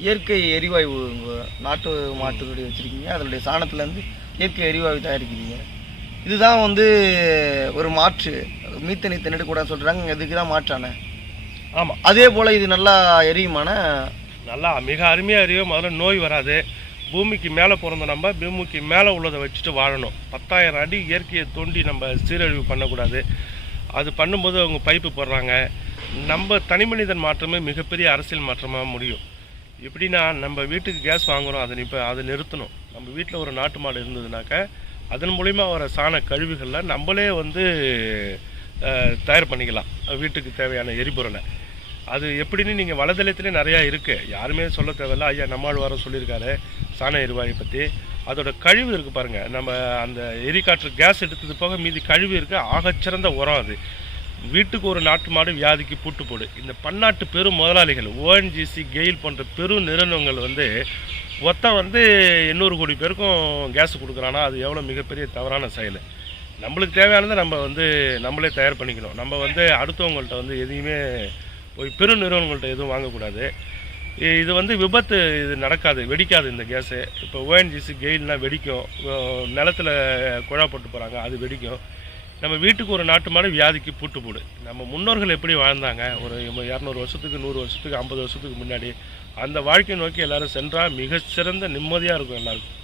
இயற்கை எரிவாயு நாட்டு மாட்டுடைய வச்சுருக்கீங்க. அதனுடைய சாணத்துலேருந்து இயற்கை எரிவாயு தயாரிக்கிறீங்க. இதுதான் வந்து ஒரு மாற்று. மீத்தனை தின்னுடக்கூடாதுன்னு சொல்கிறாங்க இதுக்கு தான் மாற்றானே. ஆமாம் அதே போல் இது நல்லா எரியுமாண்ணே நல்லா மிக அருமையாக அறியும் முதல்ல நோய் வராது. பூமிக்கு மேலே பிறந்த நம்ம பூமிக்கு மேலே உள்ளதை வச்சுட்டு வாழணும். பத்தாயிரம் அடி இயற்கையை தோண்டி நம்ம சீரழிவு பண்ணக்கூடாது. அது பண்ணும்போது அவங்க பைப்பு போடுறாங்க. நம்ம தனி மனிதன் மாற்றமே மிகப்பெரிய அரசியல் மாற்றமாக முடியும். எப்படின்னா நம்ம வீட்டுக்கு கேஸ் வாங்குகிறோம் அதை இப்போ அதை நிறுத்தணும். நம்ம வீட்டில் ஒரு நாட்டு மாடு இருந்ததுனாக்க அதன் மூலிமா வர சாண கழிவுகளில் நம்மளே வந்து தயார் பண்ணிக்கலாம். வீட்டுக்கு தேவையான எரிபொருளை. அது எப்படின்னு நீங்கள் வலைதளத்துலேயே நிறையா இருக்குது யாருமே சொல்ல தேவையில்ல. ஐயா நம்மாழ்வாரம் சொல்லியிருக்காரு சாண எரிவாயு பற்றி அதோட கழிவு இருக்குது பாருங்கள் நம்ம அந்த எரிகாற்று கேஸ் எடுத்தது போக மீதி கழிவு இருக்குது ஆகச்சிறந்த உரம் அது. வீட்டுக்கு ஒரு நாட்டு மாடு வியாதிக்கு பூட்டு போடு. இந்த பன்னாட்டு பெரும் முதலாளிகள் ஓஎன்ஜிசி கெயில் போன்ற பெரும் நிறுவனங்கள் வந்து ஒத்த வந்து எண்ணூறு கோடி பேருக்கும் கேஸ் கொடுக்குறானா? அது எவ்வளோ மிகப்பெரிய தவறான செயல். நம்மளுக்கு தேவையானதை நம்ம வந்து நம்மளே தயார் பண்ணிக்கணும். நம்ம வந்து அடுத்தவங்கள்ட்ட வந்து எதையுமே போய் பெரு நிறுவனங்கள்ட்ட எதுவும் வாங்கக்கூடாது. இது வந்து விபத்து இது நடக்காது வெடிக்காது இந்த கேஸு. இப்போ ஓஎன்ஜிசி கெயில்னால் வெடிக்கும். நிலத்தில் நிலத்துல குழா போட்டு போகிறாங்க அது வெடிக்கும். நம்ம வீட்டுக்கு ஒரு நாட்டு மாடு வியாதிக்கு பூட்டு போடு. நம்ம முன்னோர்கள் எப்படி வாழ்ந்தாங்க? ஒரு இரநூறு வருஷத்துக்கு நூறு வருஷத்துக்கு ஐம்பது வருஷத்துக்கு முன்னாடி அந்த வாழ்க்கையை நோக்கி எல்லோரும் சென்றால் மிகச்சிறந்த நிம்மதியாக இருக்கும் எல்லாருக்கும்.